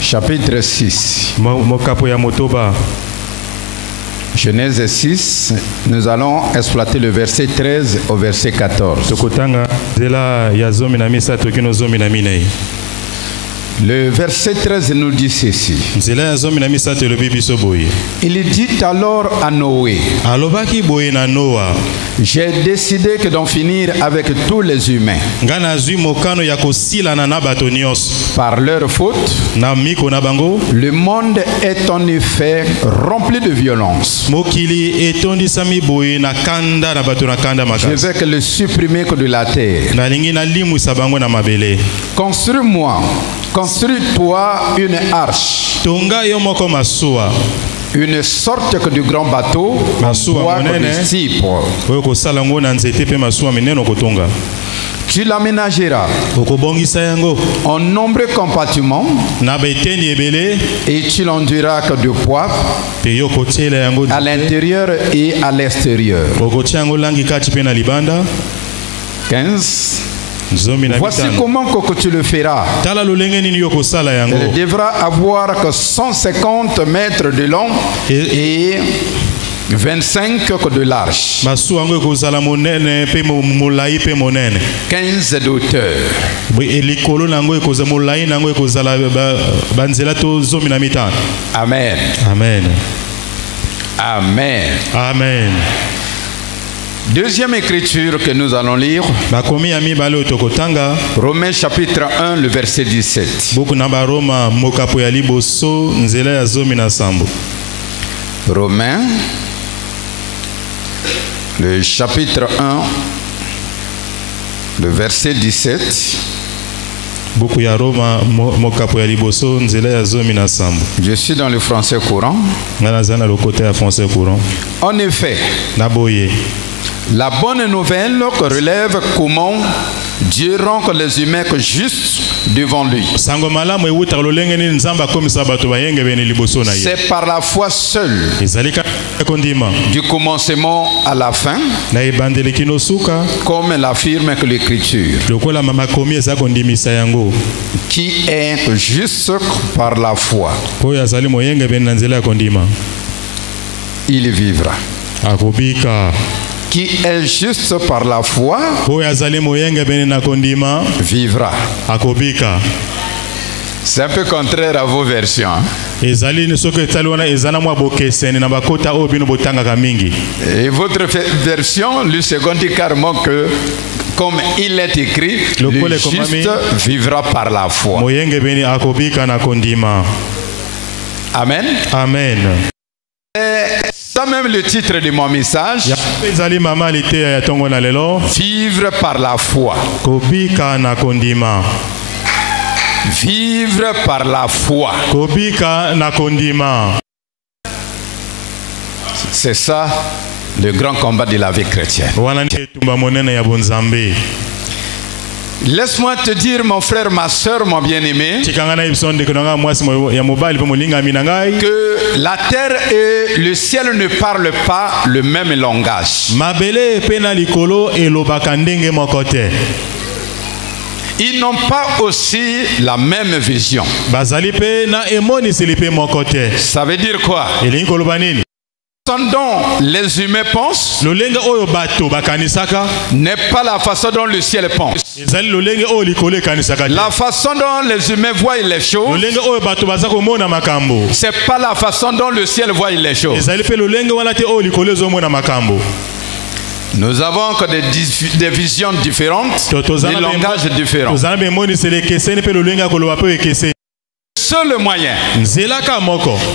Chapitre 6. Genèse 6, nous allons exploiter le verset 13 au verset 14. Le verset 13 nous dit ceci. Il dit alors à Noé: j'ai décidé que d'en finir avec tous les humains par leur faute. Le monde est en effet rempli de violence. Je vais que le supprimer que de la terre. Construis-toi une arche, une sorte que de grand bateau, bois de cypre. Tu l'aménageras en nombreux compartiments et tu l'enduiras que de poids à l'intérieur et à l'extérieur. 15. Voici comment que tu le feras. Il devra avoir que 150 mètres de long et 25 de large. 15 d'auteur. Amen. Amen. Amen. Amen. Deuxième écriture que nous allons lire, Romains chapitre 1, le verset 17. Romains, le chapitre 1, le verset 17. Je suis dans le français courant. En effet, la bonne nouvelle relève comment Dieu rend les humains justes devant lui. C'est par la foi seule, du commencement à la fin, comme l'affirme que l'Écriture. Qui est juste par la foi, il vivra. Qui est juste par la foi vivra. C'est un peu contraire à vos versions. Et votre version lui second dit carrément que, comme il est écrit, le juste vivra par la foi. Amen. Amen. Ça même le titre de mon message. Vivre par la foi. Vivre par la foi. C'est ça le grand combat de la vie chrétienne. Laisse-moi te dire, mon frère, ma soeur, mon bien-aimé, que la terre et le ciel ne parlent pas le même langage. Ils n'ont pas aussi la même vision. Ça veut dire quoi? Dont les humains pensent n'est pas la façon dont le ciel pense. La façon dont les humains voient les choses, c'est pas la façon dont le ciel voit les choses. Nous avons que des visions différentes, des langages différents. Seul moyen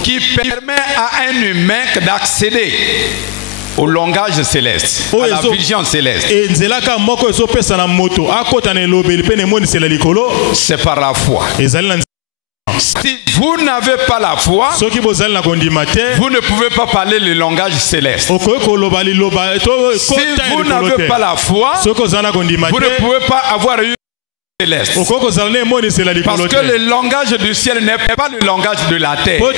qui permet à un humain d'accéder au langage céleste, à la vision céleste, c'est par la foi. Si vous n'avez pas la foi, vous ne pouvez pas parler le langage céleste. Si vous n'avez pas la foi, vous ne pouvez pas avoir eu céleste. Parce que le langage du ciel n'est pas le langage de la terre. Et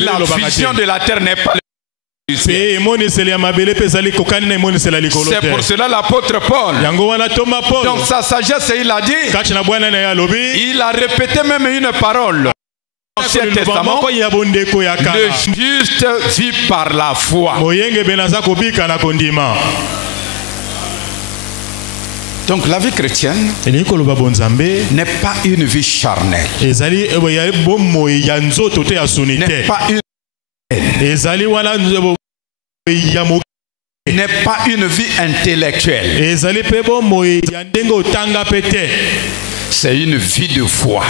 la vision de la terre n'est pas C'est pour cela l'apôtre Paul, dans sa sagesse, il a dit, il a répété même une parole. L'Ancien Testament, le juste vit par la foi. Donc la vie chrétienne n'est pas une vie charnelle. N'est pas une n'est pas une vie intellectuelle. C'est une vie de foi.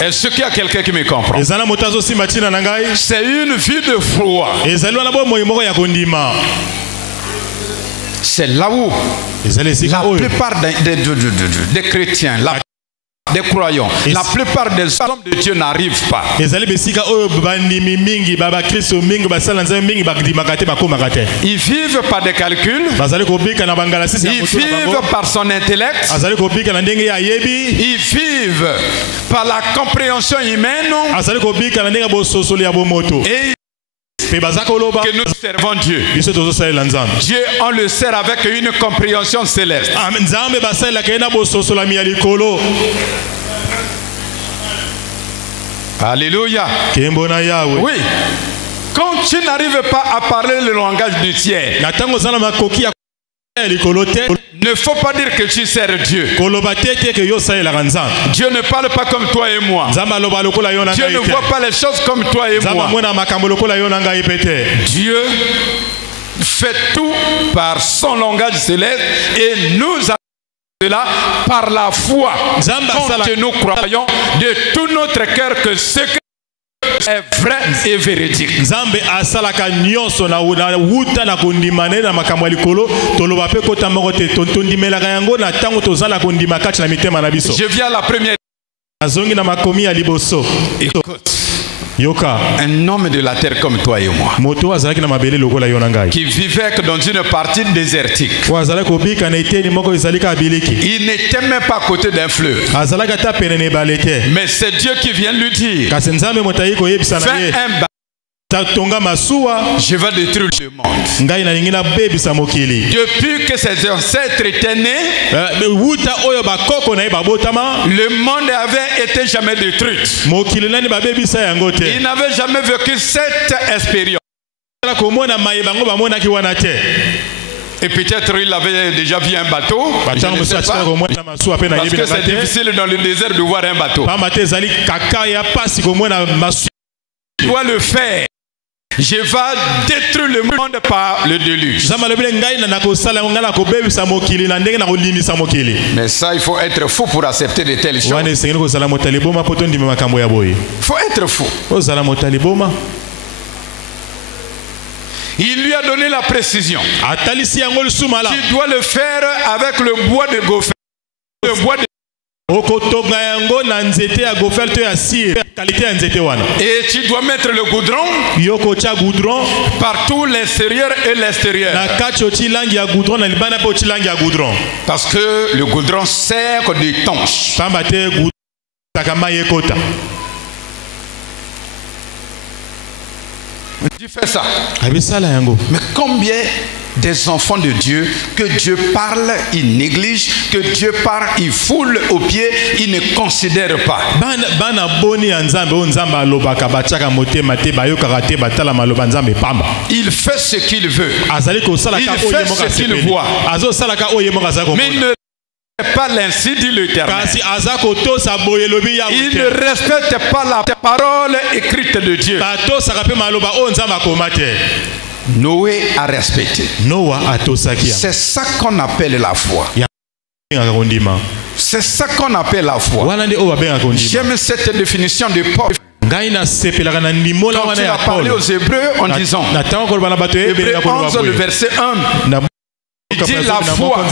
Est-ce qu'il y a quelqu'un qui me comprend? C'est une vie de foi. C'est là où la plupart des chrétiens, des croyants, la plupart des hommes de Dieu n'arrivent pas. Ils vivent par des calculs, ils vivent par son intellect, ils vivent par la compréhension humaine et que nous servons Dieu. Dieu, on le sert avec une compréhension céleste. Alléluia. Oui. Quand tu n'arrives pas à parler le langage du ciel, ne faut pas dire que tu sers Dieu. Dieu ne parle pas comme toi et moi. Dieu ne voit pas les choses comme toi et moi. Dieu fait tout par son langage céleste et nous avons cela par la foi. Quand nous croyons de tout notre cœur que ce que est vrai et véridique. Je viens à la première. Écoute. Un homme de la terre comme toi et moi, qui vivait dans une partie désertique. Il n'était même pas à côté d'un fleuve. Mais c'est Dieu qui vient lui dire, fais un bateau. Je vais détruire le monde. Depuis que ses ancêtres étaient nés, le monde avait été jamais détruit. Il n'avait jamais vécu cette expérience. Et peut-être il avait déjà vu un bateau. Je ne sais pas. Parce que c'est difficile dans le désert de voir un bateau. Tu dois le faire. Je vais détruire le monde par le déluge. Mais ça, il faut être fou pour accepter de telles choses. Il faut être fou. Il lui a donné la précision. Tu dois le faire avec le bois de gopher. Le bois de et tu dois mettre le goudron partout, l'extérieur et l'extérieur. Parce que le goudron sert d'étanche. Tu fais ça. Mais combien des enfants de Dieu, que Dieu parle, ils négligent, que Dieu parle, ils foulent aux pieds, ils ne considèrent pas. Il fait ce qu'il veut. Il fait ce qu'il voit. Mais il ne pas l'ainsi dit l'Éternel. Il ne respecte pas la parole écrite de Dieu. Noé a respecté. C'est ça qu'on appelle la foi. C'est ça qu'on appelle la foi. J'aime cette définition de Paul. Quand il a parlé aux Hébreux en disant, Hébreux 11, le verset 1. dit la foi,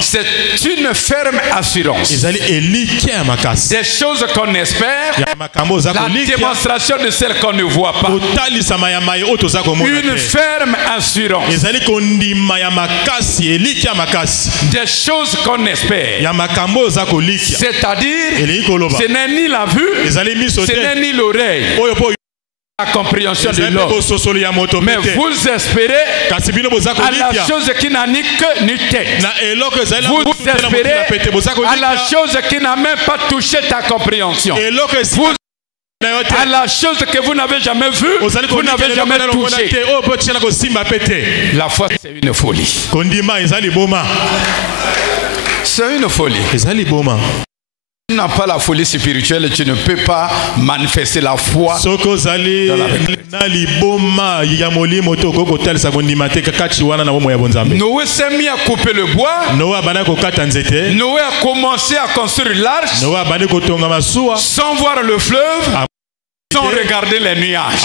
c'est une ferme assurance. Des choses qu'on espère, la démonstration de celles qu'on ne voit pas. Une ferme assurance. Des choses qu'on espère. C'est-à-dire, ce n'est ni la vue, ce n'est ni l'oreille, la compréhension de l'homme. Mais vous espérez à la chose qui n'a ni queue ni tête. Vous espérez à la chose qui n'a même pas touché ta compréhension. Vous à la chose que vous n'avez jamais vue, vous n'avez jamais touché. La foi, c'est une folie. C'est une folie. Tu n'as pas la folie spirituelle, tu ne peux pas manifester la foi dans la Noé s'est mis à couper le bois. Noé a commencé à construire l'arche sans voir le fleuve, sans regarder les nuages.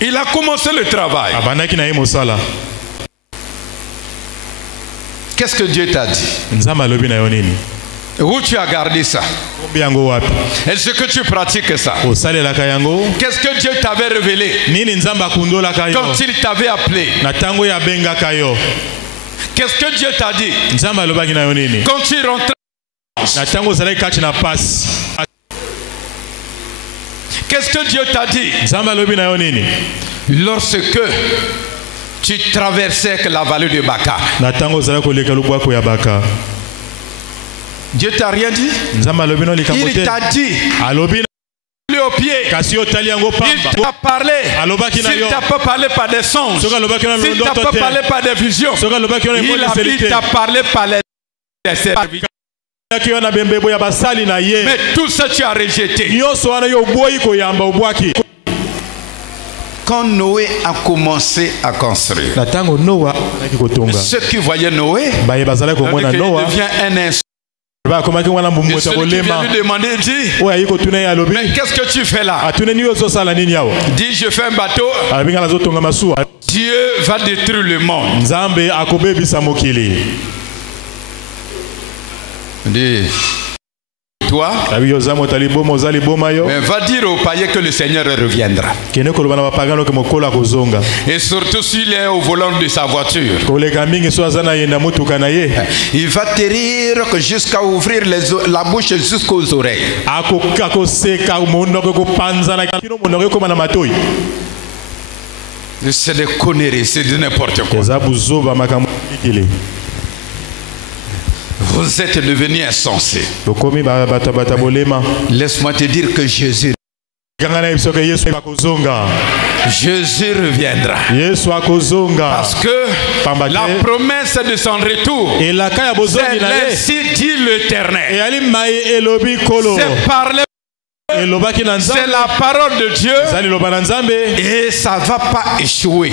Il a commencé le travail. Qu'est-ce que Dieu t'a dit? Où tu as gardé ça? Est-ce que tu pratiques ça? Qu'est-ce que Dieu t'avait révélé quand il t'avait appelé? Qu'est-ce que Dieu t'a dit quand tu rentrais? Qu'est-ce que Dieu t'a dit lorsque tu traversais la vallée de Baka? Dieu t'a rien dit? Il t'a dit au pied. Il t'a parlé. S'il t'a pas parlé par des songes, s'il t'a pas parlé par des visions, il t'a parlé par les serviteurs. Mais tout ça tu as rejeté. Quand Noé a commencé à construire, ceux qui voyaient Noé devient un instant. Et celui qui vient lui demander dit, mais qu'est-ce que tu fais là? Dit, je fais un bateau. Dieu va détruire le monde. Dit, toi, mais va dire aux païens que le Seigneur reviendra. Et surtout s'il est au volant de sa voiture, il va terrir jusqu'à ouvrir la bouche jusqu'aux oreilles. C'est des conneries, c'est de n'importe quoi. Vous êtes devenus insensés. Laisse-moi te dire que Jésus reviendra. Parce que la promesse de son retour, c'est ainsi dit l'Éternel. C'est la parole de Dieu et ça ne va pas échouer.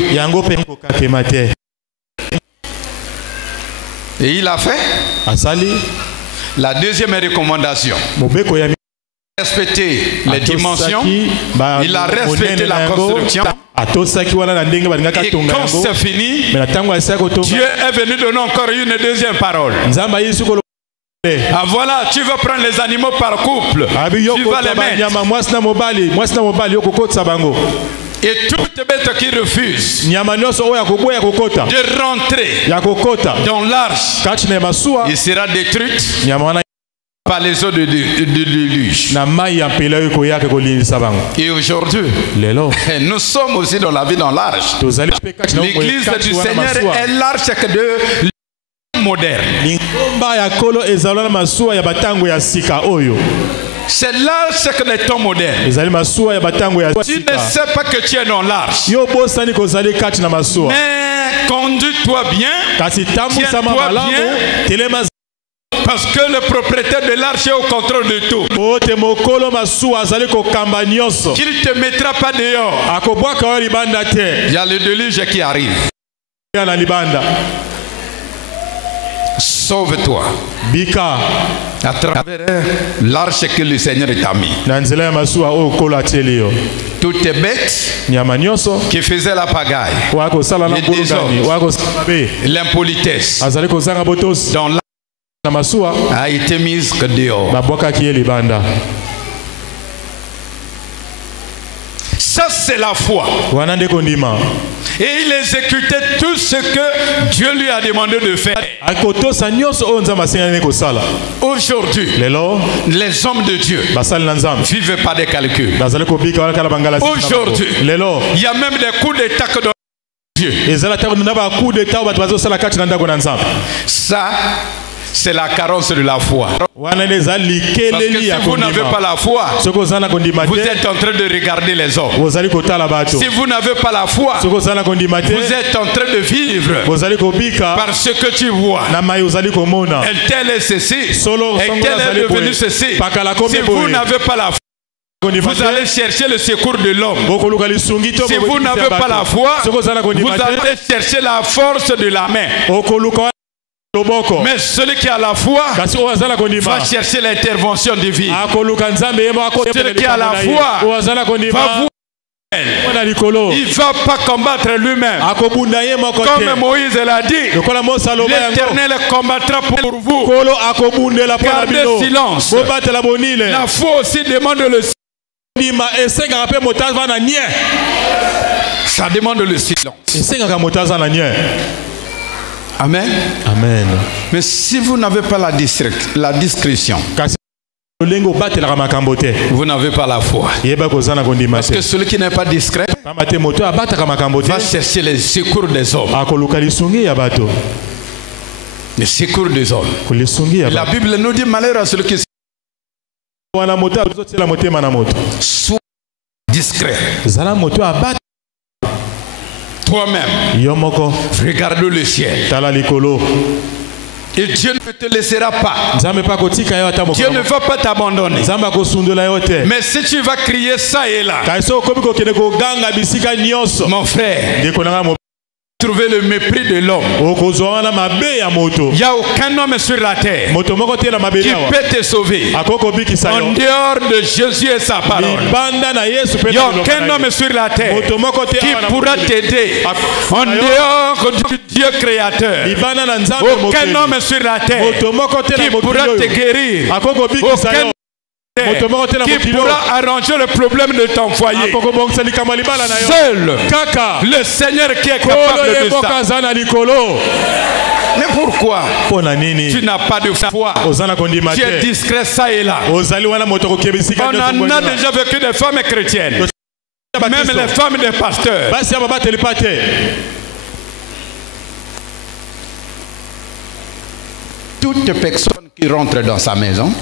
Et il a fait la deuxième recommandation. Respecter les dimensions. Il a respecté la construction. Et quand c'est fini, Dieu est venu donner encore une deuxième parole. Ah voilà, tu vas prendre les animaux par couple. Tu vas les mettre. Et toute bête qui refuse de rentrer dans l'arche, il sera détruite par les eaux de déluge. Et aujourd'hui, nous sommes aussi dans la vie dans l'arche. L'église du Seigneur est l'arche de moderne. C'est l'arche des temps modernes. Tu ne sais pas que tu es dans l'arche. Mais conduis-toi bien. Tiens-toi bien. Parce que le propriétaire de l'arche est au contrôle de tout. Qu'il ne te mettra pas dehors. Il y a le déluge qui arrive. Sauve-toi. Bika. À travers l'arche que le Seigneur t'a mis. Toutes les bêtes qui faisaient la pagaille, les désordres, l'impolitesse, dans l'arche a été mise dehors. Ça, c'est la foi. Et il exécutait tout ce que Dieu lui a demandé de faire. Aujourd'hui, les hommes de Dieu ne vivent pas des calculs. Aujourd'hui, il y a même des coups d'état que dans Dieu. Ça, c'est la carence de la foi. Parce que si vous n'avez pas la foi, vous êtes en train de regarder les hommes. Si vous n'avez pas la foi, vous êtes en train de vivre parce que tu vois. Et tel est ceci, et tel est devenu ceci. Si vous n'avez pas la foi, vous allez chercher le secours de l'homme. Si vous n'avez pas la foi, vous allez chercher la force de la main. Mais celui qui a la foi va chercher l'intervention divine. Celui qui a la foi va voir. Il ne va pas combattre lui-même. Comme Moïse l'a dit, l'Éternel combattra pour vous. Gardez silence. La foi aussi demande le silence. Ça demande le silence. Amen. Amen. Mais si vous n'avez pas la discrétion, vous n'avez pas la foi. Parce que celui qui n'est pas discret va chercher les secours des hommes. Les secours des hommes. La Bible nous dit malheur à celui qui soit discret. Toi-même, regarde le ciel. Et Dieu ne te laissera pas. Dieu ne va pas t'abandonner. Mais si tu vas crier ça et là, mon frère, trouver le mépris de l'homme. Il n'y a aucun homme sur la terre qui peut te sauver en dehors de Jésus et sa parole. Il n'y a aucun homme sur la terre qui pourra t'aider en dehors du Dieu créateur. Aucun homme sur la terre qui pourra te guérir. Aucun qui pourra arranger le problème de ton foyer. Seul le Seigneur qui est capable de ça. Mais pourquoi tu n'as pas de foi? Tu es discret ça et là. On a déjà vécu des femmes chrétiennes, même les femmes des pasteurs. Toute personne qui rentre dans sa maison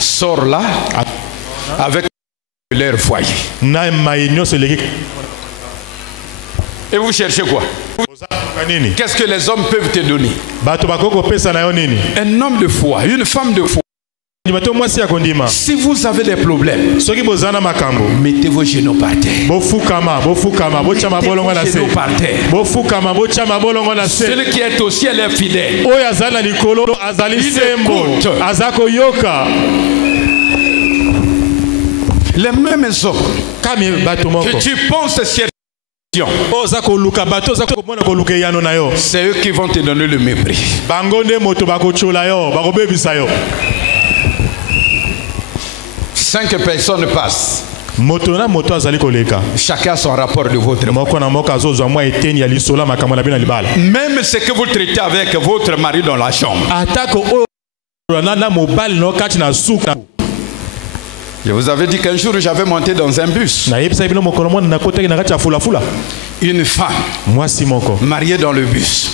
sort là avec leur foyer. Et vous cherchez quoi? Qu'est-ce que les hommes peuvent te donner? Un homme de foi, une femme de foi. Si vous avez des problèmes, mettez vos genoux par terre. Celui qui est au ciel est fidèle. Il écoute. Les mêmes hommes que tu penses chercher, c'est eux qui vont te donner le mépris. 5 personnes passent. Chacun a son rapport de votre vie. Même ce que vous traitez avec votre mari dans la chambre. Je vous avais dit qu'un jour j'avais monté dans un bus. Une femme mariée dans le bus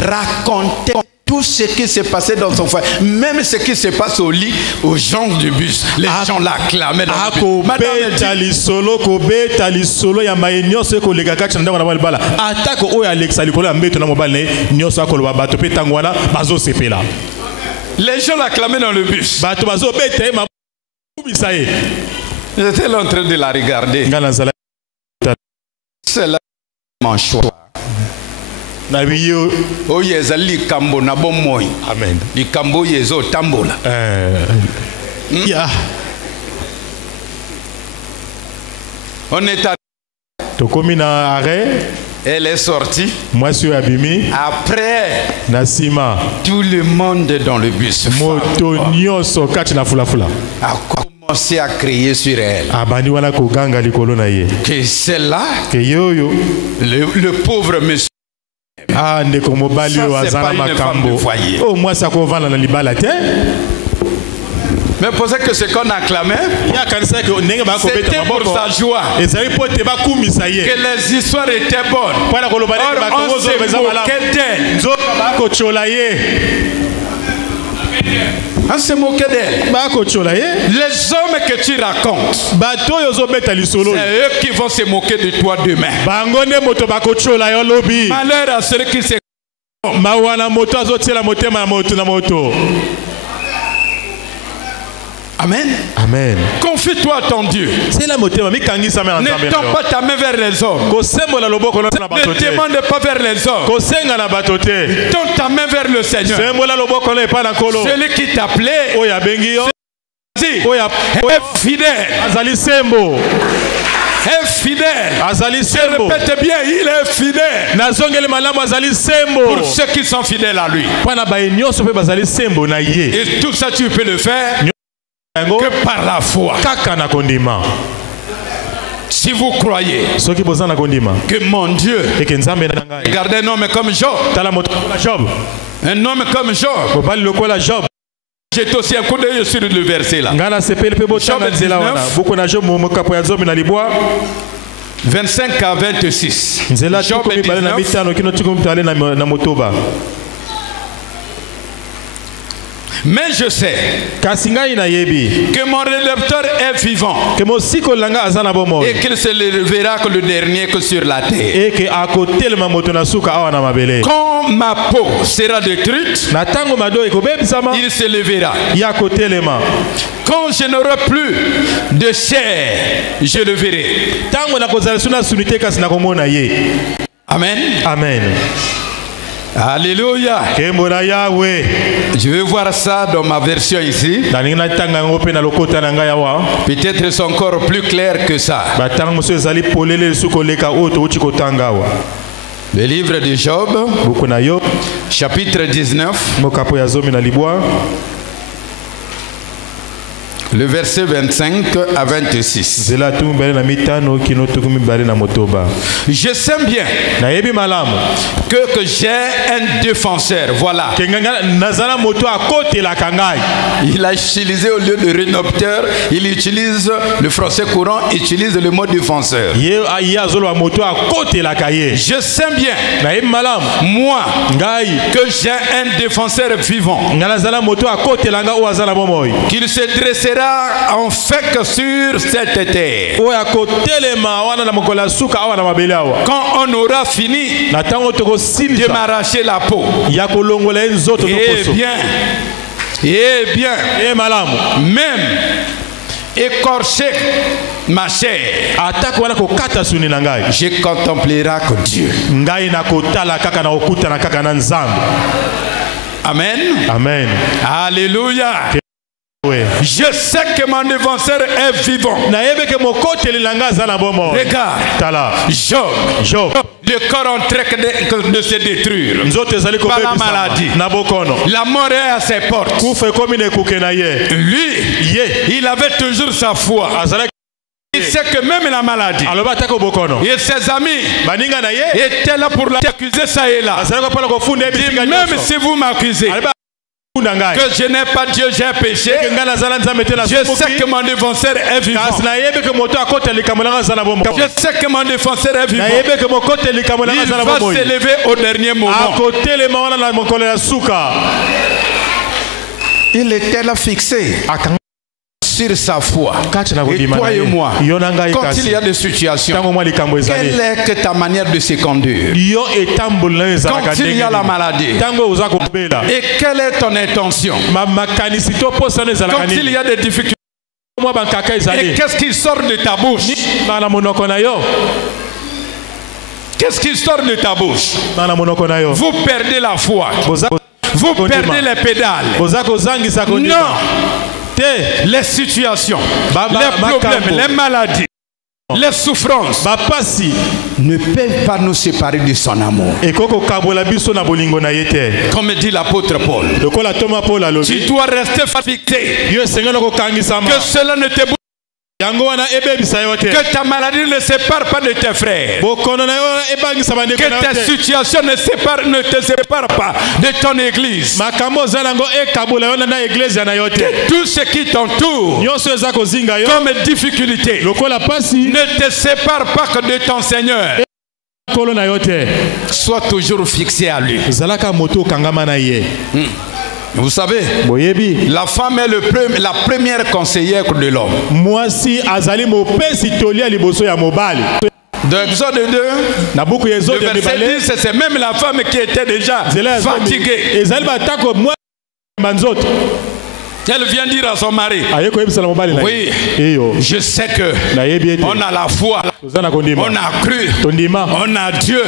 racontait tout ce qui s'est passé dans son foyer, même ce qui se passe au lit, aux gens du bus. Les gens l'acclamaient dans le bus. Les gens l'acclamaient dans le bus. J'étais en train de la regarder. C'est là mon choix. Oyezali kambo na bomoi. Amen. Likambo yezo tambola. Yeah. On est à... Tokomina arrêt. Elle est sortie. Moi je suis abimi. Après, Nasima. tout le monde dans le bus Motonio so kati na fula fula. a commencé à crier sur elle. Abandi wana ko ganga likolo na ye. Que celle-là, Que yoyo. le pauvre monsieur. Ah ndeko mobali o azana makambo. Oh moi ça ko vana na libala te. Mais pour ça que ce qu'on acclamait, c'était pour sa joie. Que les histoires étaient bonnes. Or, on se moquait d'elle. On se moquait d'elle. Les hommes que tu racontes, c'est eux qui vont se moquer de toi demain. Malheur à celui qui se... Amen. Amen. Confie-toi à ton Dieu. Ne tends pas ta main vers les hommes. Ne demande pas vers les hommes. Tends ta main vers le Seigneur. Celui qui t'appelait est fidèle. Est fidèle. Je répète bien, il est fidèle. Pour ceux qui sont fidèles à lui. Et tout ça tu peux le faire que par la foi. Si vous croyez que mon Dieu, regardez un homme comme Job. Un homme comme Job. J'ai aussi un coup d'œil sur le verset là. Job 19, 25 à 26. Job 19. Mais je sais que mon rédempteur est vivant et qu'il se lèvera que le dernier que sur la terre. Quand ma peau sera détruite, il se lèvera. Quand je n'aurai plus de chair, je le verrai. Amen. Amen. Alléluia. Je vais voir ça dans ma version ici. Peut-être c'est encore plus clair que ça. Le livre de Job, chapitre 19, le verset 25 à 26. Je sais bien que j'ai un défenseur. Voilà. Il a utilisé au lieu de rédempteur, il utilise le français courant, il utilise le mot défenseur. Je sais bien, moi, que j'ai un défenseur vivant, qu'il se dressera en fait sur cette terre. Quand on aura fini de m'arracher la peau, même écorcher ma chair, je contemplerai que Dieu. Amen. Amen. Alléluia. Je sais que mon défenseur est vivant. Regarde, Job, le corps en train de se détruire par la maladie. La mort est à ses portes. Lui, il avait toujours sa foi. Il sait que même la maladie et ses amis étaient là pour l'accuser ça et là. Même si vous m'accusez que je n'ai pas Dieu, j'ai péché, je sais que mon défenseur est vivant. Je sais que mon défenseur est vivant. Il va s'élever au dernier moment. Il était là fixé sur sa foi. Et toi et moi, quand il y a des situations, quelle est que ta manière de se conduire? Quand il y a la maladie, et quelle est ton intention? Quand il y a des difficultés, et qu'est-ce qui sort de ta bouche? Qu'est-ce qui sort de ta bouche? Vous perdez la foi. Vous perdez les pédales. Non. Les situations, les problèmes, les maladies, les souffrances ne peuvent pas nous séparer de son amour. Comme dit l'apôtre Paul, tu dois rester fixé. Que cela ne te bouge. Que ta maladie ne sépare pas de tes frères. Que ta situation ne te sépare pas de ton église. Que tout ce qui t'entoure comme difficulté ne te sépare pas que de ton Seigneur. Sois toujours fixé à lui. Vous savez, la femme est la première conseillère de l'homme. Dans Exode 2, le verset 10, c'est même la femme qui était déjà fatiguée. Elle vient dire à son mari, oui, je sais que on a la foi, on a cru, on a Dieu,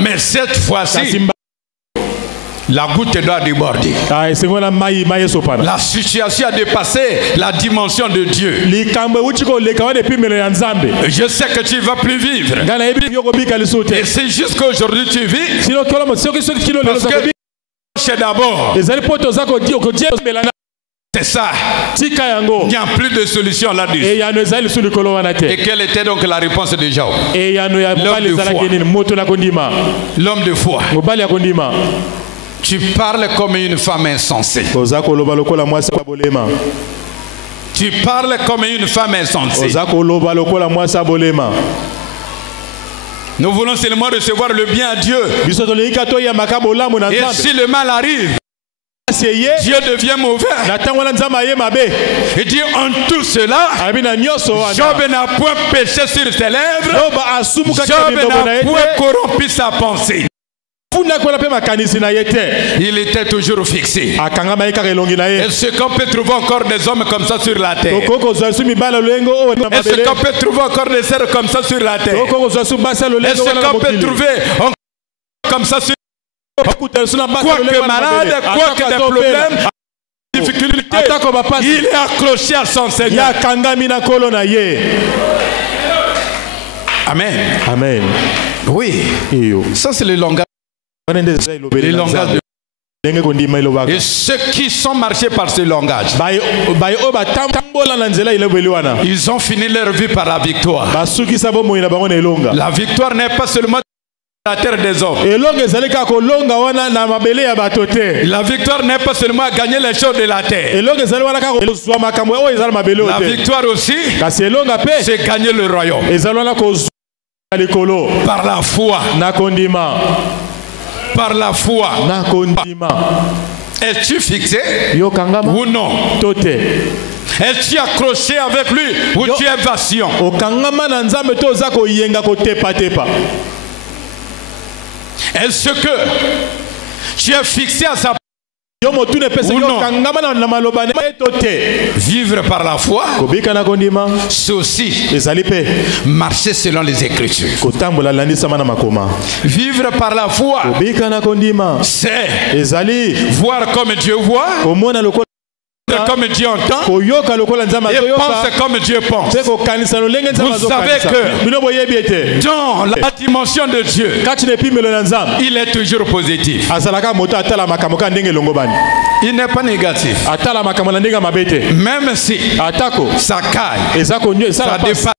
mais cette fois-ci, la goutte doit déborder. La situation a dépassé la dimension de Dieu. Je sais que tu ne vas plus vivre. Et c'est juste qu'aujourd'hui tu vis. Parce que c'est d'abord. C'est ça. Il n'y a plus de solution là-dessus. Et quelle était donc la réponse de Job? L'homme de foi. Tu parles comme une femme insensée. Tu parles comme une femme insensée. Nous voulons seulement recevoir le bien à Dieu. Et si le mal arrive, Dieu devient mauvais. Il dit en tout cela, Job n'a point péché sur ses lèvres. Job n'a point corrompu sa pensée. Il était toujours fixé. Est-ce qu'on peut trouver encore des hommes comme ça sur la terre? Est-ce qu'on peut trouver encore des sœurs comme ça sur la terre? Est-ce qu'on peut trouver encore comme ça sur la terre? Quoique malade, quoique des problèmes, difficultés, il est accroché à son Seigneur. Amen. Amen. Oui. Ça c'est le langage. Les langages de... Et ceux qui sont marchés par ce langage, ils ont fini leur vie par la victoire. La victoire n'est pas seulement la terre des hommes. La victoire n'est pas seulement gagner les choses de la terre. La victoire aussi, c'est gagner le royaume. Par la foi. Par la foi. Es-tu fixé ou non? Es-tu accroché avec lui ou tu es vacillant? Est-ce que tu es fixé à sa ou non? Vivre par la foi, c'est aussi marcher selon les Écritures. Vivre par la foi, c'est voir comme Dieu voit, comme Dieu entend, et pense comme Dieu pense. Vous savez que dans la dimension de Dieu, il est toujours positif. Il n'est pas négatif. Même si ça caille, ça dépasse,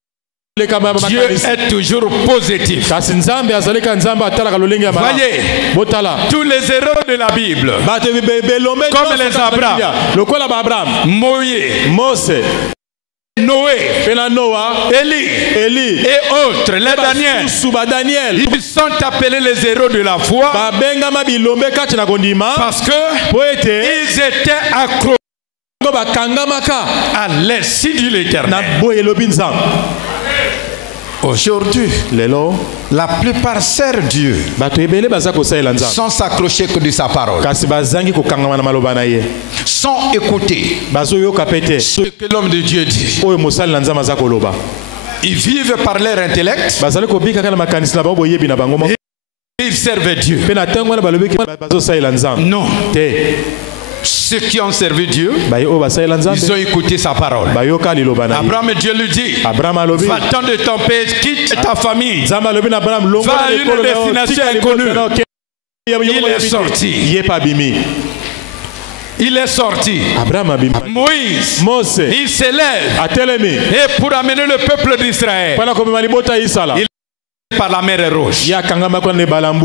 Dieu est toujours positif. Voyez, tous les héros de la Bible, comme les Abraham, Moïse, Noé, Élie et autres, les Daniel, ils sont appelés les héros de la foi parce que ils étaient accrochés à l'insu de l'Éternel. Aujourd'hui, la plupart servent Dieu sans s'accrocher que de sa parole, sans écouter ce que l'homme de Dieu dit. Ils vivent par leur intellect. Ils servent Dieu. Non. Ceux qui ont servi Dieu, ils ont écouté sa parole. Abraham, Dieu lui dit, va-t'en de ton pays, quitte ta famille, va à une destination inconnue. Il est sorti. Il est sorti. Moïse, il s'élève et pour amener le peuple d'Israël, il par la mer Rouge.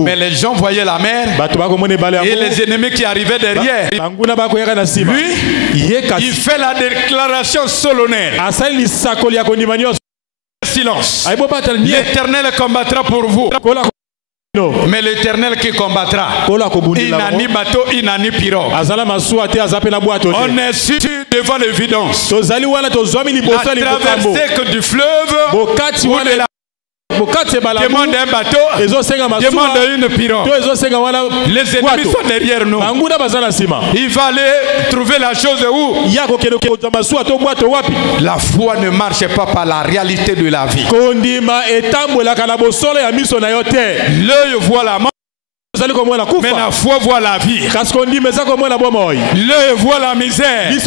Mais les gens voyaient la mer et les ennemis qui arrivaient derrière. Lui, il fait la déclaration solennelle. Silence. L'Éternel combattra pour vous. Mais l'Éternel qui combattra, il n'a ni bateau, il n'a ni pirogue. On est sûr devant l'évidence. La traversée que du fleuve ou de la demande un bateau, demande une pirogue. Les ennemis sont derrière nous. Il va aller trouver la chose où la foi ne marche pas par la réalité de la vie. L'œil voit la mort, mais la foi voit la vie. L'œil voit la misère, mais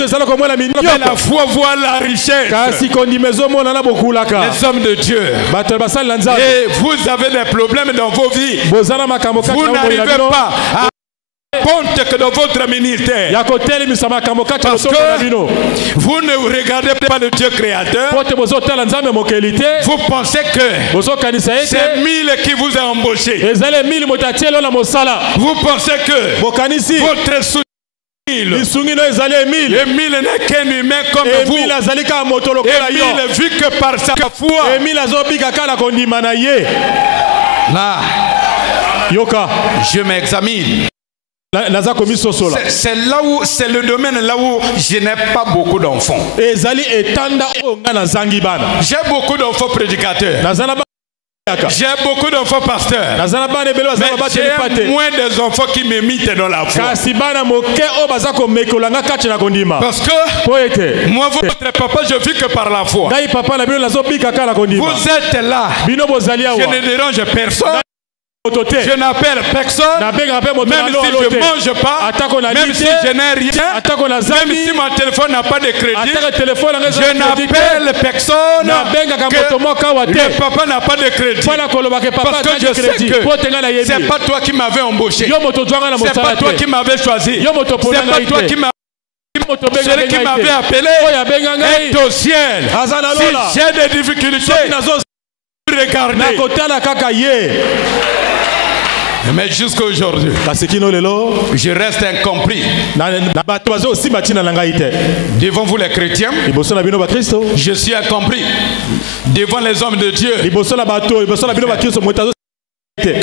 la foi voit la richesse. Les hommes de Dieu, et vous avez des problèmes dans vos vies. Vous n'arrivez pas à compte que dans votre ministère, parce que vous ne regardez pas le Dieu créateur. Vous pensez que c'est 1000 qui vous a embauché. Vous pensez que votre soutien et 1000 n'est qu'un humain comme vous. Et 1000 vu que par sa foi. Là, je m'examine. C'est là où, c'est le domaine là où je n'ai pas beaucoup d'enfants. J'ai beaucoup d'enfants prédicateurs. J'ai beaucoup d'enfants pasteurs. Mais j'ai moins des enfants qui m'imitent dans la foi. Parce que moi, votre papa, je vis que par la foi. Vous êtes là. Je ne dérange personne. Je n'appelle personne, même si je ne mange pas, même si je n'ai rien, même si mon téléphone n'a pas de crédit, je n'appelle personne que le papa n'a pas de crédit. Parce que je sais que ce n'est pas toi qui m'avais embauché, ce n'est pas toi qui m'avais choisi, ce n'est pas toi qui m'avais celui qui m'avait appelé est au ciel. Si j'ai des difficultés, regardez. Mais jusqu'à aujourd'hui, je reste incompris. Devant vous les chrétiens, je suis incompris. Devant les hommes de Dieu, que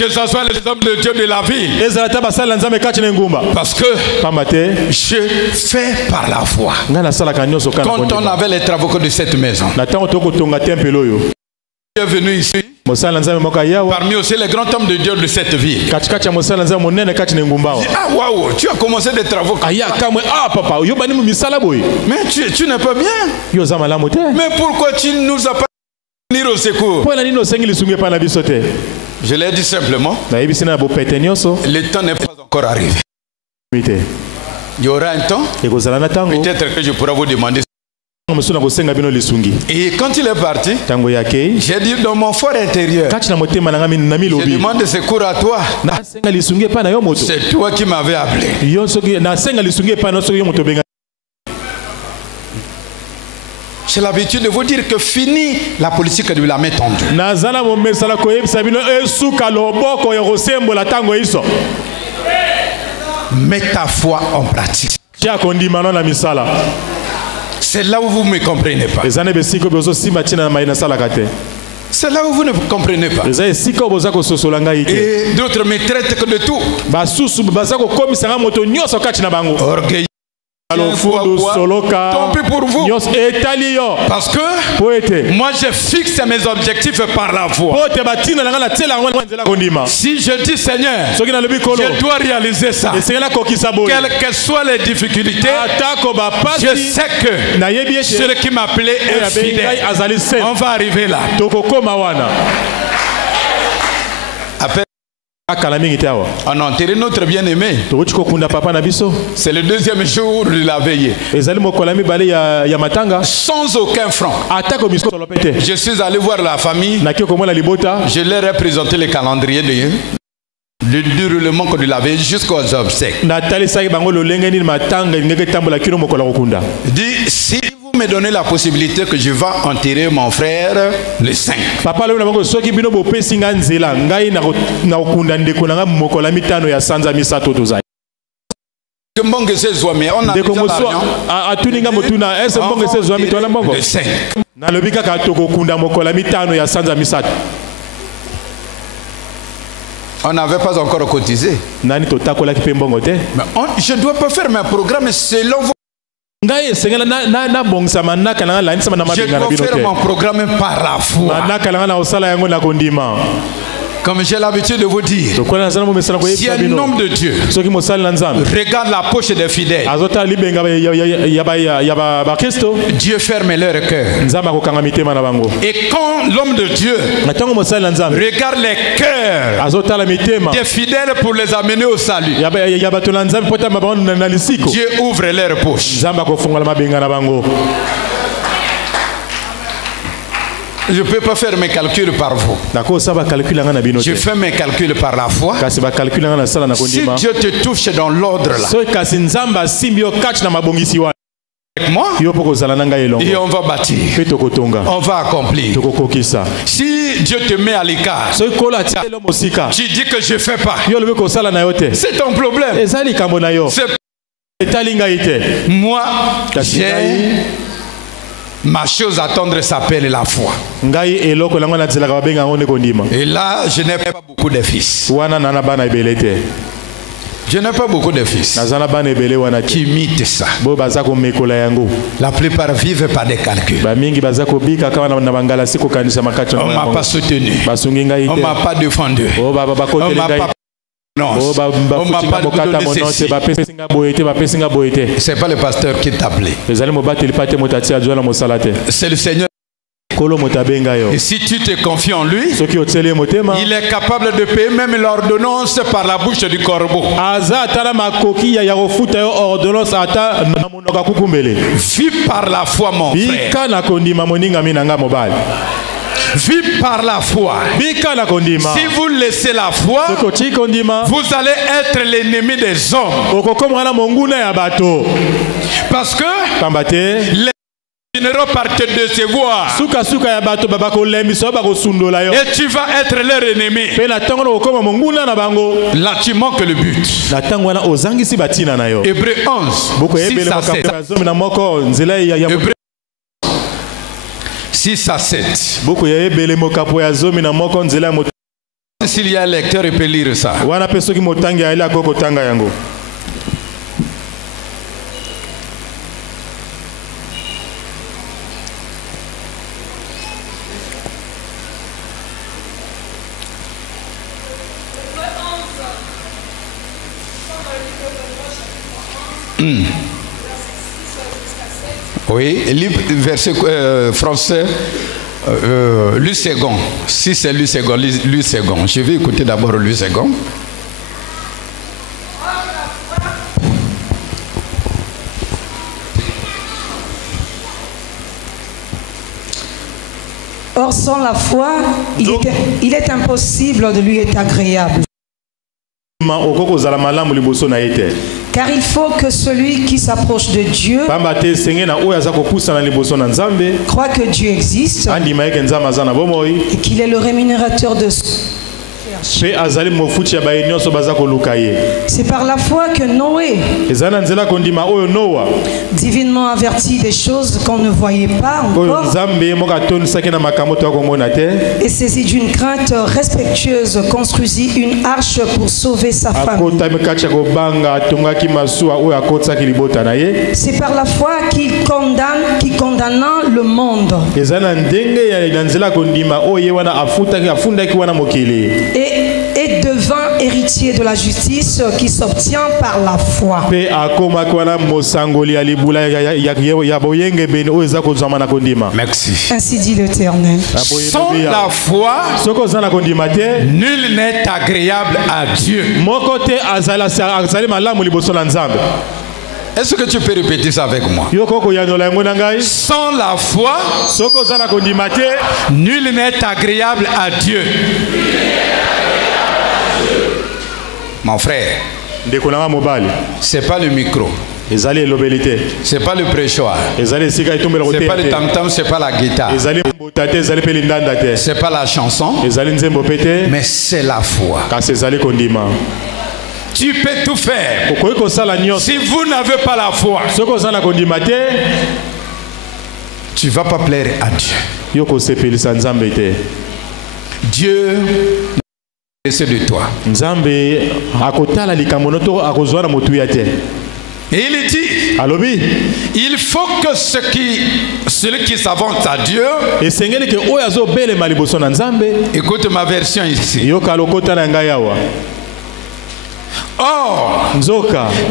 ce soit les hommes de Dieu de la ville. Parce que je fais par la foi. Quand on avait les travaux de cette maison, je suis venu ici. Parmi aussi les grands hommes de Dieu de cette ville. Ah waouh, tu as commencé des travaux. Mais tu n'es pas bien. Mais pourquoi tu ne nous as pas venir au secours? Je l'ai dit simplement. Le temps n'est pas encore arrivé. Il y aura un temps. Peut-être que je pourrai vous demander. Et quand il est parti, j'ai dit dans mon fort intérieur, je demande secours à toi. C'est toi qui m'avais appelé. J'ai l'habitude de vous dire que fini la politique de la main tendue. Mets ta foi en pratique. C'est là où vous ne me comprenez pas. C'est là où vous ne comprenez pas. Et d'autres me traitent que de tout. Orgueil. Tant pis pour vous. Parce que moi je fixe mes objectifs par la foi. Si je dis Seigneur, je dois réaliser ça. Quelles que soient les difficultés, je sais que celui qui m'appelait est fidèle. On va arriver là. On a enterré notre bien-aimé. C'est le deuxième jour de la veillée. Sans aucun franc. Je suis allé voir la famille. Je leur ai présenté le calendrier de déroulement de la veille jusqu'aux obsèques. Dit, si vous me donnez la possibilité que je vais enterrer mon frère le 5. Papa, on n'avait pas encore cotisé. Mais je ne dois pas faire mes programmes selon vous. Je dois faire mon programme par la foi. Comme j'ai l'habitude de vous dire, si un homme de Dieu regarde la poche des fidèles, Dieu ferme leur cœur. Et quand l'homme de Dieu regarde les cœurs des fidèles pour les amener au salut, Dieu ouvre leur poche. Je ne peux pas faire mes calculs par vous. Je fais mes calculs par la foi. Si Dieu te touche dans l'ordre là, avec moi, et on va bâtir, on va accomplir. Si Dieu te met à l'écart, tu dis que je ne fais pas, c'est ton problème. Moi, j'ai ma chose à attendre s'appelle la foi. Et là, je n'ai pas beaucoup de fils. Je n'ai pas beaucoup de fils qui imitent ça. La plupart vivent par des calculs. On ne m'a pas soutenu. On ne m'a pas défendu. On ne m'a pas... Non, on m'a pas donné ceci. C'est pas le pasteur qui t'a appelé. C'est le Seigneur. Et si tu te confies en lui, il est capable de payer même l'ordonnance par la bouche du corbeau. Vis par la foi, mon frère. Vis par la foi. Si vous laissez la foi, vous allez être l'ennemi des hommes. Parce que les généraux par te décevoir, et tu vas être leur ennemi. Là tu manques le but. Hébreux 11, 6 à 7. Hébreux 6 à 7. S'il y a un lecteur, il peut lire ça. Oui, verset français, Louis Second. Si c'est Louis Second, Louis Second. Je vais écouter d'abord Louis Second. Or, sans la foi, il est impossible de lui être agréable. Car il faut que celui qui s'approche de Dieu croit que Dieu existe et qu'il est le rémunérateur de ceux qui C'est par la foi que Noé, divinement averti des choses qu'on ne voyait pas encore, et saisi d'une crainte respectueuse, construisit une arche pour sauver sa famille. C'est par la foi qu'il condamna le monde. Et devint héritier de la justice qui s'obtient par la foi. Merci. Ainsi dit l'Éternel. Sans la foi, nul n'est agréable à Dieu. Est-ce que tu peux répéter ça avec moi? Sans la foi, nul n'est agréable à Dieu. Mon frère, c'est pas le micro, c'est pas le prêchoir, c'est pas le tam-tam, c'est pas la guitare, c'est pas la chanson, mais c'est la foi. Tu peux tout faire. Si vous n'avez pas la foi, tu ne vas pas plaire à Dieu. Dieu c'est de toi. Et il dit, il faut que celui qui s'avance à Dieu, écoute ma version ici. Or,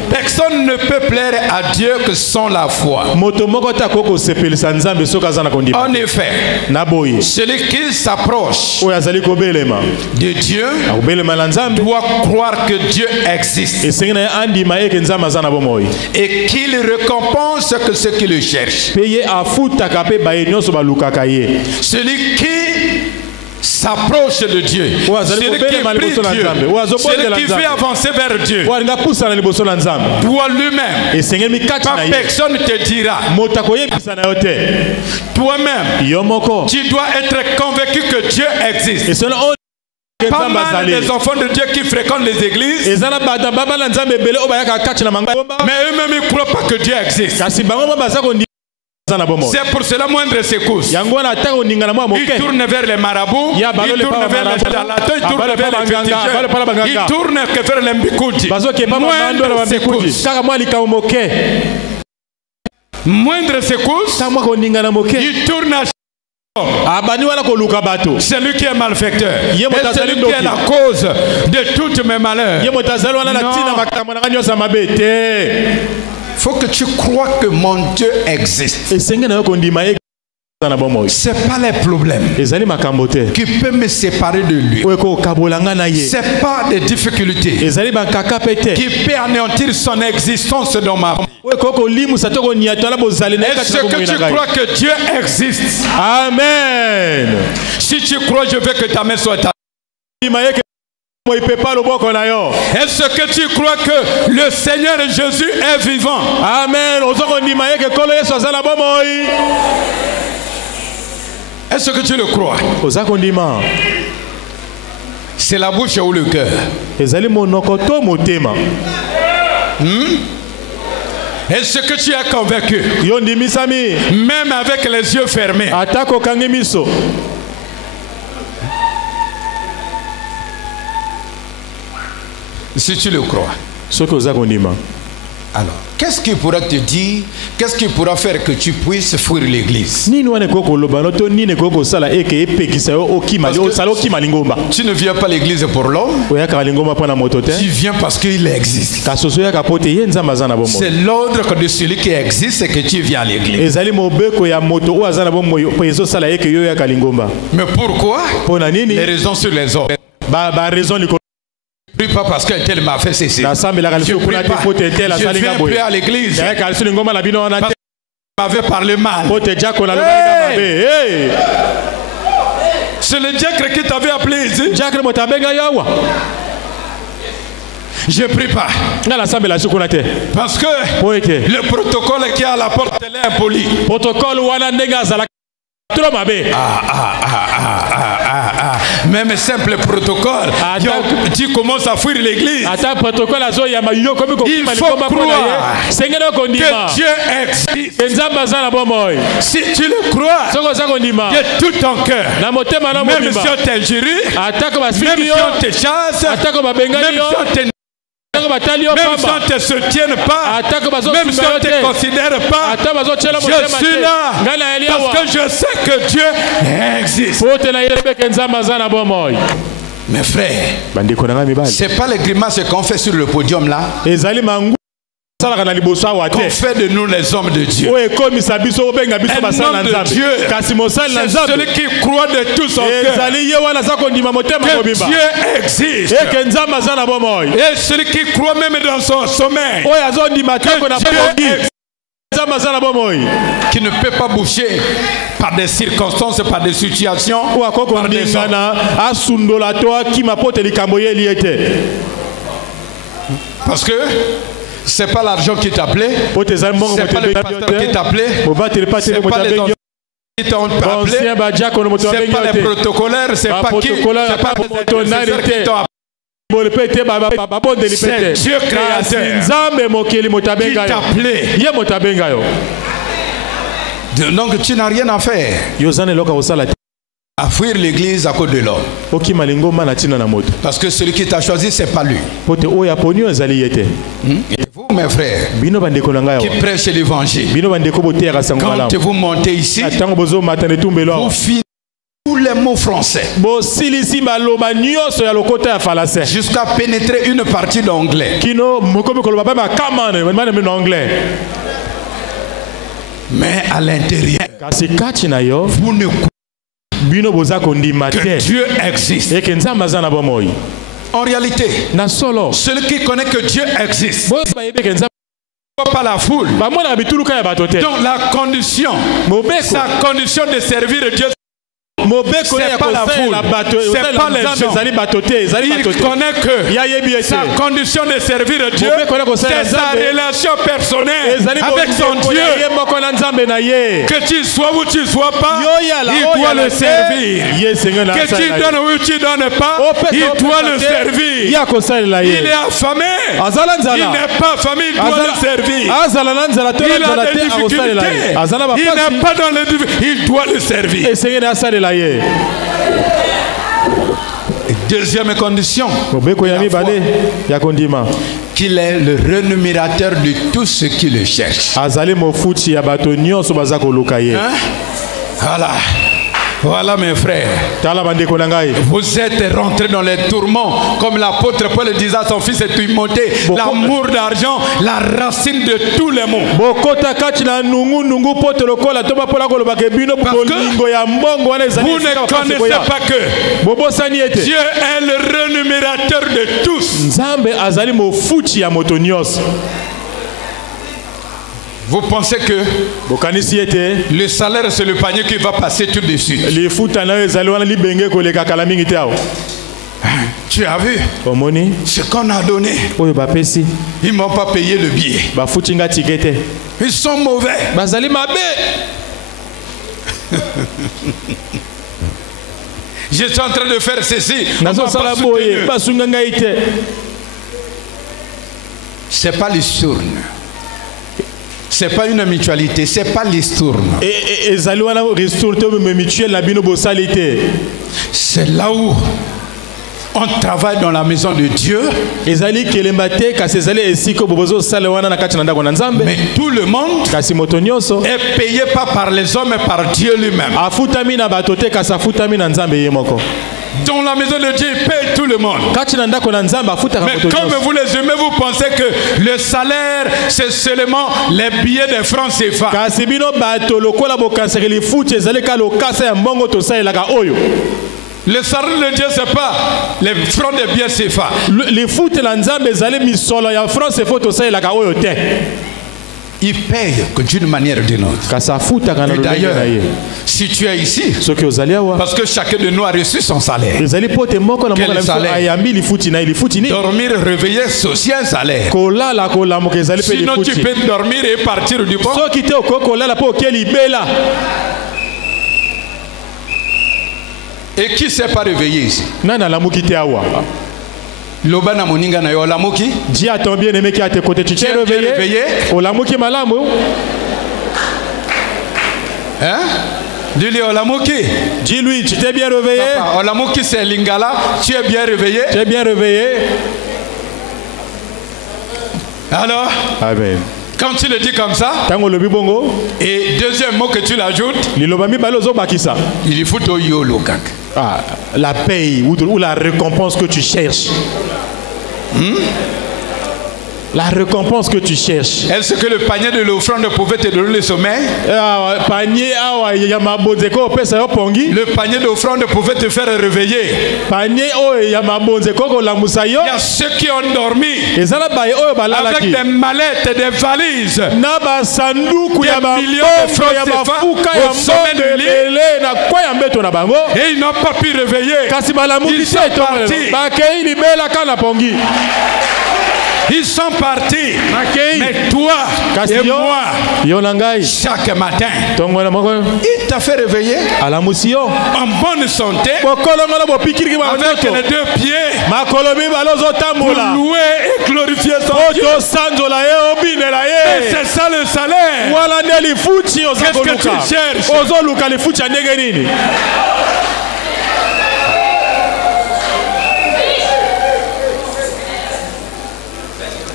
personne ne peut plaire à Dieu que sans la foi. En effet, celui qui s'approche de Dieu doit croire que Dieu existe et qu'il récompense que ceux qui le cherchent. Celui qui s'approche de Dieu, celui qui prie Dieu, celui qui fait avancer vers Dieu, toi lui-même, pas personne ne te dira. Toi-même, tu dois être convaincu que Dieu existe. Pas mal des enfants de Dieu qui fréquentent les églises, mais eux-mêmes ils ne croient pas que Dieu existe. C'est pour cela moindre secousse. Ils tournent vers les marabouts, ils tournent vers les charlatans, ils tournent vers les féticheurs, ils tournent vers les mbikouti. Moindre secousse. Moindre secousse, ils tournent à c'est lui qui est malfaiteur. Et c'est lui qui est la cause de toutes mes malheurs. Il faut que tu crois que mon Dieu existe. C'est pas les problèmes qui peuvent me séparer de lui. C'est pas des difficultés qui peuvent anéantir son existence dans ma vie. Est-ce que tu crois que Dieu existe? Amen. Si tu crois, je veux que ta main soit à... Est-ce que tu crois que le Seigneur Jésus est vivant? Amen. Est-ce que tu le crois? C'est la bouche ou le cœur? Est-ce que tu es convaincu? Même avec les yeux fermés. Si tu le crois. Alors, qu'est-ce qui pourra te dire, qu'est-ce qui pourra faire que tu puisses fuir l'église? Tu ne viens pas à l'église pour l'homme, tu viens parce qu'il existe. C'est l'ordre de celui qui existe que tu viens à l'église. Mais pourquoi? Les raisons sur les autres. Je ne prie pas parce qu'un tel m'a fait ceci. Je ne viens plus à l'église parce qu'il m'avait parlé mal. Hey! C'est le diacre qui t'avait appelé ici. Je ne prie pas. Parce que le protocole qui est à la porte est impoli. Même simple protocole. Tu commences à fuir l'église. Il faut croire que Dieu existe. Si tu le crois de tout ton cœur, même si on t'injurie, même si on te chasse, même si on ne te soutienne pas, même si on ne te considère pas, je suis là parce que je sais que Dieu existe. Mes frères, ce n'est pas les grimaces qu'on fait sur le podium là qu'on fait de nous les hommes de Dieu. Un homme de Dieu, c'est celui qui croit de tout son cœur que Dieu existe. Et celui qui croit même dans son sommeil que Dieu existe. Qui ne peut pas bouger par des circonstances, par des situations, par des hommes. Parce que c'est pas l'argent qui t'appelait, c'est pas le pasteur qui t'appelait, c'est pas les enfants qui t'ont appelé, c'est pas les protocolaires, c'est pas qui, c'est pas les intercesseurs qui t'ont appelé. C'est Dieu créateur qui t'appelait. Donc tu n'as rien à faire à fuir l'église à cause de l'homme. Parce que celui qui t'a choisi, c'est pas lui. Et vous, mes frères, qui prêchez l'évangile, quand vous montez ici, vous finissez tous les mots français jusqu'à pénétrer une partie d'anglais. Mais à l'intérieur, vous ne croyez que Dieu existe. En réalité, celui qui connaît que Dieu existe ne voit pas la foule. Donc la condition, sa condition de servir Dieu, c'est pas la foule, c'est pas les gens. Il connaît que sa condition de servir Dieu, c'est sa relation personnelle avec son Dieu. Que tu sois ou tu ne sois pas, il doit le servir. Que tu donnes ou tu ne donnes pas, il doit le servir. Il est affamé, il n'est pas affamé, il doit le servir. Il a des difficultés, il n'est pas dans les difficultés, il doit le servir. Deuxième condition, qu'il est le rémunérateur de tous ceux qui le cherchent. Voilà. Voilà mes frères, vous êtes rentrés dans les tourments comme l'apôtre Paul disait à son fils Timothée, l'amour d'argent, la racine de tous les maux. Parce que vous ne connaissez pas que Dieu est le rémunérateur de tous. Vous pensez que le salaire c'est le panier qui va passer tout de suite. Tu as vu ce qu'on a donné. Ils ne m'ont pas payé le billet. Ils sont mauvais. Je suis en train de faire ceci. C'est pas l'histoire. C'est pas une mutualité, c'est pas l'histoire. C'est là où on travaille dans la maison de Dieu. Mais tout le monde est payé pas par les hommes mais par Dieu lui-même. Dans la maison de Dieu, il paye tout le monde. Mais comme vous les humains, vous pensez que le salaire, c'est seulement les billets de francs CFA. Le salaire de Dieu, c'est pas les francs de billets CFA. Il paye d'une manière ou d'une autre. Et d'ailleurs, si tu es ici, parce que chacun de nous a reçu son salaire. Quel salaire? Dormir, réveiller, c'est aussi un salaire. Sinon tu peux dormir et partir du pont. Et qui s'est pas réveillé ici? Nana lamuki te awa. Lobana moninga na yo lamuki. Dis à ton bien-aimé qui est à tes côtés, tu t'es réveillé? O lamuki malamu. Hein? Dis-lui Olamuki. Dis-lui, tu t'es bien réveillé? Papa, Olamuki c'est Lingala, tu es bien réveillé? Tu es bien réveillé? Alors? Amen. Quand tu le dis comme ça, et deuxième mot que tu l'ajoutes, il faut te yolo. La paye ou la récompense que tu cherches. La récompense que tu cherches. Est-ce que le panier de l'offrande pouvait te donner le sommeil? Le panier d'offrande pouvait te faire réveiller. Il y a ceux qui ont dormi avec des mallettes et des valises, des millions de francs CFA au sommet du lit, et ils n'ont pas pu réveiller. Ils sont partis. Ils sont partis. Mais toi et moi, chaque matin, il t'a fait réveiller en bonne santé, avec les deux pieds, pour louer et glorifier son Dieu. Et c'est ça le salaire. Qu'est-ce que tu cherches?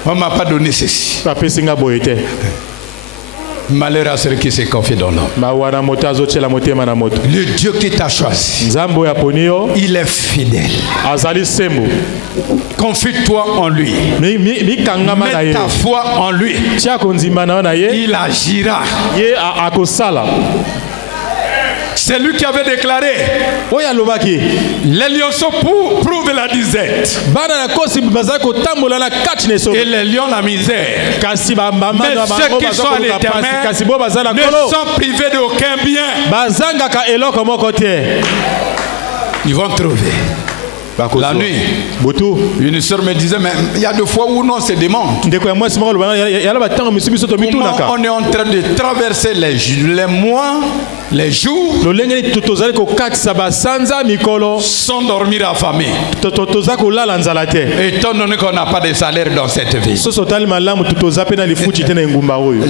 On ne m'a pas donné ceci. Malheur à celui qui se confie dans l'homme. Le Dieu qui t'a choisi, il est fidèle. Confie-toi en lui. Mets ta foi en lui. Il agira. C'est lui qui avait déclaré: les lionceaux prouvent la disette et les lions la misère. Mais ceux qui sont à l'éternel ne sont privés d'aucun bien. Ils vont trouver. La nuit, une soeur me disait, mais il y a des fois où non, c'est des mondes. Comment on est en train de traverser les mois, les jours, sans dormir affamé. Étant donné qu'on n'a pas de salaire dans cette vie, je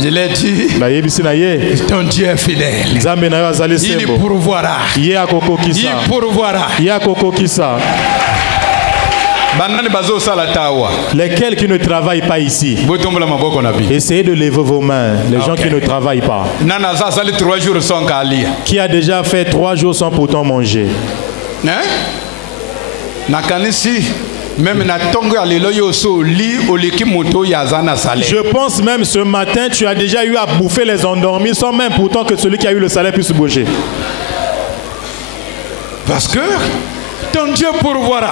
l'ai dit, ton Dieu est fidèle. Il pourvoira. Il pourvoira. Lesquels qui ne travaillent pas ici? Essayez de lever vos mains. Les gens qui ne travaillent pas. Qui a déjà fait 3 jours sans pourtant manger? Je pense même ce matin tu as déjà eu à bouffer les endormis sans même pourtant que celui qui a eu le salaire puisse bouger. Parce que ton Dieu pourvoira.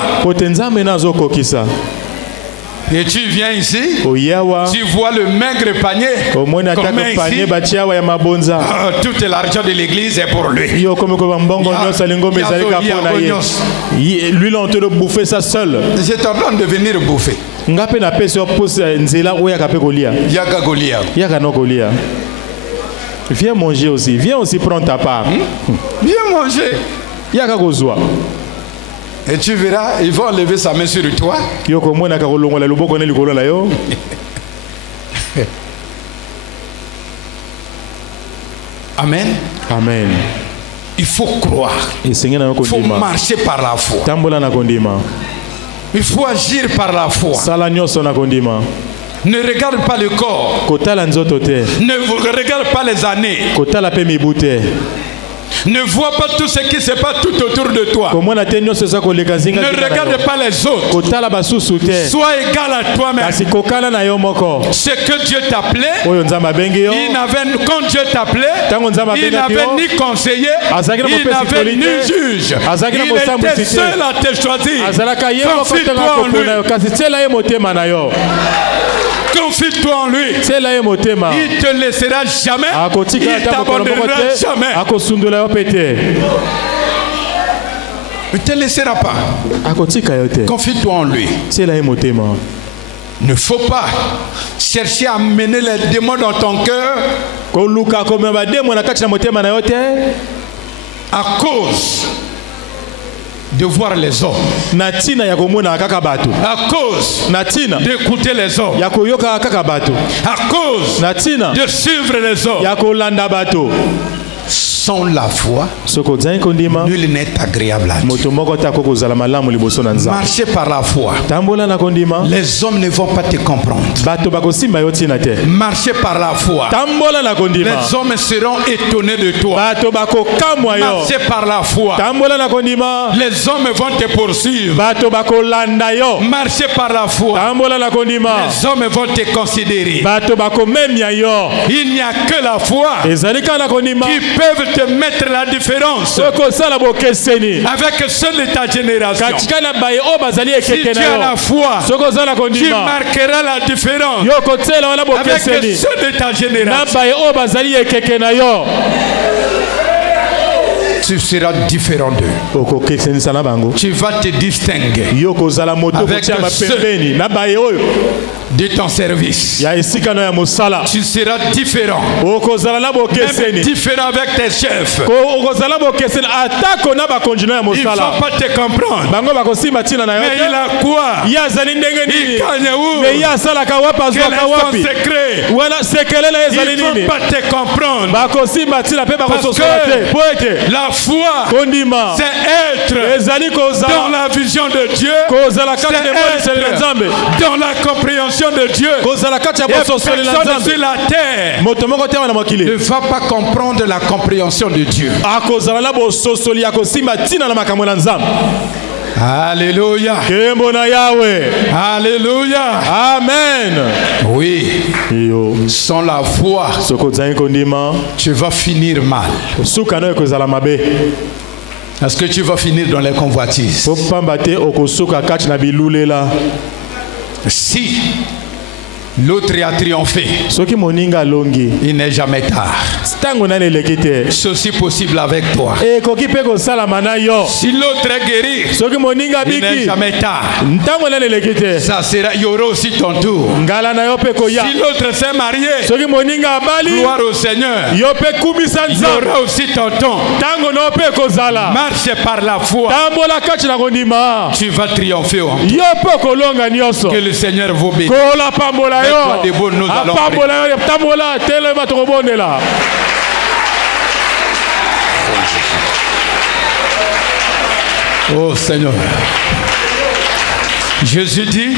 Et tu viens ici, tu vois le maigre panier, ici, tout l'argent de l'église est pour lui. Lui, on te bouffer ça seul. C'est en train de venir bouffer. Viens manger aussi. Viens aussi prendre ta part. Viens manger. Et tu verras, ils vont lever sa main sur toi. Amen. Amen. Il faut croire. Il faut marcher par la foi. Il faut agir par la foi. Ne regarde pas le corps. Ne regarde pas les années. Ne vois pas tout ce qui se passe tout autour de toi. Ne regarde pas les autres. Sois égal à toi-même. Ce que Dieu t'appelait, quand Dieu t'appelait, il n'avait ni conseiller, il n'avait ni juge. Il était seul à te choisir. Confie-toi en lui. Confie-toi en lui. Il te laissera jamais. Il t'abandonnera jamais. Il ne te laissera pas. Confie-toi en lui. Il ne faut pas chercher à mener les démons dans ton cœur à cause de voir les hommes. Na tina ya komona kaka bato. À cause na tina d'écouter les hommes. Ya koyoka kaka bato. À cause na tina de suivre les hommes. Ya kolanda bato. Sans la foi, nul n'est agréable à Dieu. Marcher par la foi. Les hommes ne vont pas te comprendre. Marcher par la foi. Les hommes seront étonnés de toi. Marcher par la foi. Les hommes vont te poursuivre. Marcher par la foi. Les hommes vont te considérer. Il n'y a que la foi qui peuvent te mettre la différence avec ceux de ta génération. Si tu as la foi, tu marqueras la différence avec ceux de ta génération. Tu seras différent d'eux. Tu vas te distinguer avec ceux de ton service. Tu seras différent. Même différent avec tes chefs. Il ne faut pas te comprendre. Mais il a quoi? Il gagne où? Quel est son secret? Il ne faut pas te comprendre. Parce que la foi, c'est être dans la vision de Dieu, c'est être dans la compréhension de Dieu. Et personne sur la terre ne va pas comprendre la compréhension de Dieu. Alléluia. Alléluia. Amen. Oui. Sans la foi, tu vas finir mal. Est-ce que tu vas finir dans les convoitises? Si l'autre a triomphé, il n'est jamais tard. C'est aussi possible avec toi. Si l'autre est guéri, il n'est jamais tard. Ça sera, il y aura aussi ton tour. Si l'autre s'est marié, gloire au Seigneur, il y aura aussi ton temps. Marche par la foi, tu vas triompher. Que le Seigneur vous bénisse. Nous allons oh Seigneur. Jésus dit,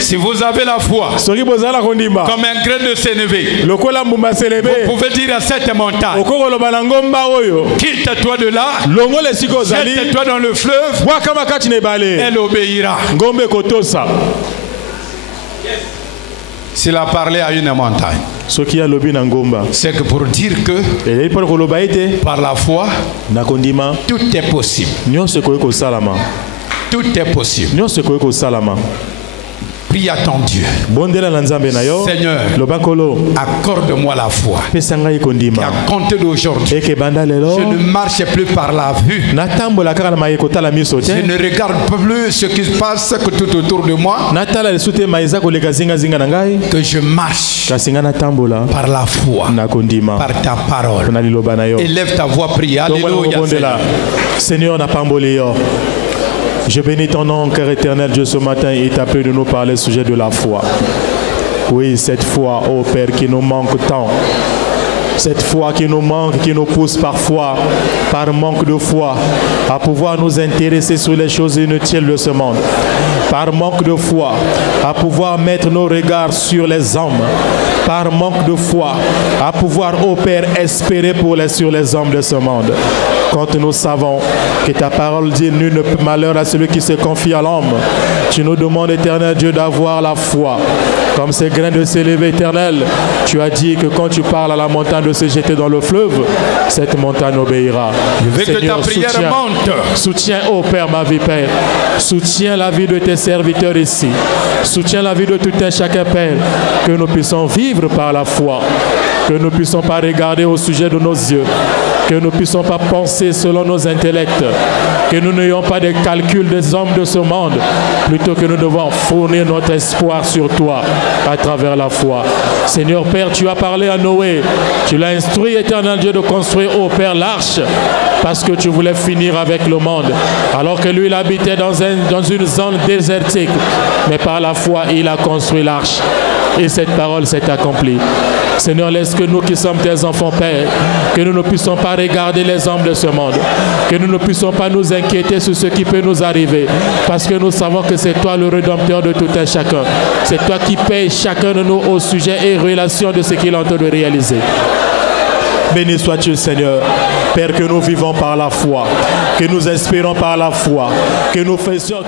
si vous avez la foi comme un grain de sénévé, vous pouvez dire à cette montagne, quitte-toi de là, jette-toi dans le fleuve, elle obéira. S'il a parlé à une montagne, c'est que pour dire que par la foi, tout est possible. Tout est possible. Prie à ton Dieu. Seigneur, accorde-moi la foi. Et à compter d'aujourd'hui, je ne marche plus par la vue. Je ne regarde plus ce qui se passe tout autour de moi. Que je marche par la foi, par ta parole. Élève ta voix, prie. Alléluia. Seigneur, je bénis ton nom, car éternel Dieu, ce matin, il t'a plu de nous parler au sujet de la foi. Oui, cette foi, ô Père, qui nous manque tant. Cette foi qui nous manque, qui nous pousse parfois, par manque de foi, à pouvoir nous intéresser sur les choses inutiles de ce monde. Par manque de foi, à pouvoir mettre nos regards sur les hommes. Par manque de foi, à pouvoir, ô Père, espérer sur les hommes de ce monde. Quand nous savons que ta parole dit nul ne peut malheur à celui qui se confie à l'homme, tu nous demandes, éternel Dieu, d'avoir la foi. Comme ces grains de s'élever, éternel, tu as dit que quand tu parles à la montagne de se jeter dans le fleuve, cette montagne obéira. Je veux Seigneur, que ta prière monte. Soutiens, ô Père, ma vie, Père. Soutiens la vie de tes serviteurs ici. Soutiens la vie de tout un chacun, Père. Que nous puissions vivre par la foi. Que nous ne puissions pas regarder au sujet de nos yeux, que nous ne puissions pas penser selon nos intellects, que nous n'ayons pas de calculs des hommes de ce monde, plutôt que nous devons fournir notre espoir sur toi à travers la foi. Seigneur Père, tu as parlé à Noé, tu l'as instruit, éternel Dieu, de construire, ô Père, l'arche, parce que tu voulais finir avec le monde, alors que lui, il habitait dans une zone désertique, mais par la foi, il a construit l'arche, et cette parole s'est accomplie. Seigneur, laisse que nous qui sommes tes enfants, Père, que nous ne puissions pas regarder les hommes de ce monde, que nous ne puissions pas nous inquiéter sur ce qui peut nous arriver, parce que nous savons que c'est toi le Rédempteur de tout un chacun. C'est toi qui payes chacun de nous au sujet et relation de ce qu'il est en train de réaliser. Béni sois-tu, Seigneur. Père, que nous vivons par la foi, que nous espérons par la foi, que nous fassions